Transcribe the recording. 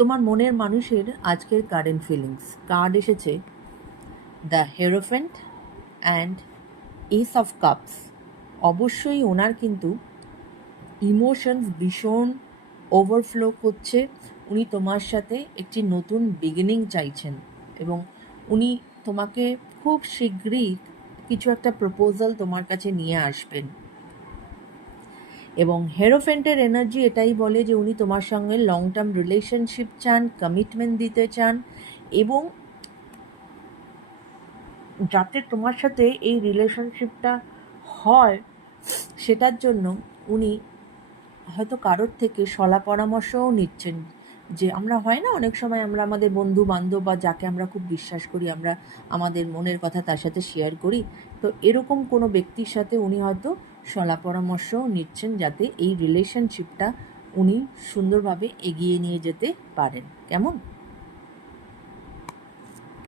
তোমার মনের মানুষের আজকের কারেন্ট ফিলিংস কার্ড এসেছে the Hierophant and ace of cups. অবশ্যই ওনার কিন্তু ইমোশনস ভীষণ ওভারফ্লো করছে। উনি তোমার সাথে একটি নতুন বিগিনিং চাইছেন এবং উনি তোমাকে খুব শীঘ্রই কিছু একটা প্রপোজাল তোমার কাছে নিয়ে আসবেন। এবং হেরোফেন্টের এনার্জি এটাই বলে যে উনি তোমার সঙ্গে লং টার্ম রিলেশনশিপ চান, কমিটমেন্ট দিতে চান এবং যাতে তোমার সাথে এই রিলেশনশিপটা হয় সেটার জন্য উনি হয়তো কারোর থেকে শলা পরামর্শও নিচ্ছেন। যে আমরা হয় না অনেক সময় আমরা আমাদের বন্ধু বান্ধব বা যাকে আমরা খুব বিশ্বাস করি আমরা আমাদের মনের কথা তার সাথে শেয়ার করি, তো এরকম কোনো ব্যক্তির সাথে উনি হয়তো শলা পরামর্শও নিচ্ছেন যাতে এই রিলেশনশিপটা উনি সুন্দরভাবে এগিয়ে নিয়ে যেতে পারেন। কেমন?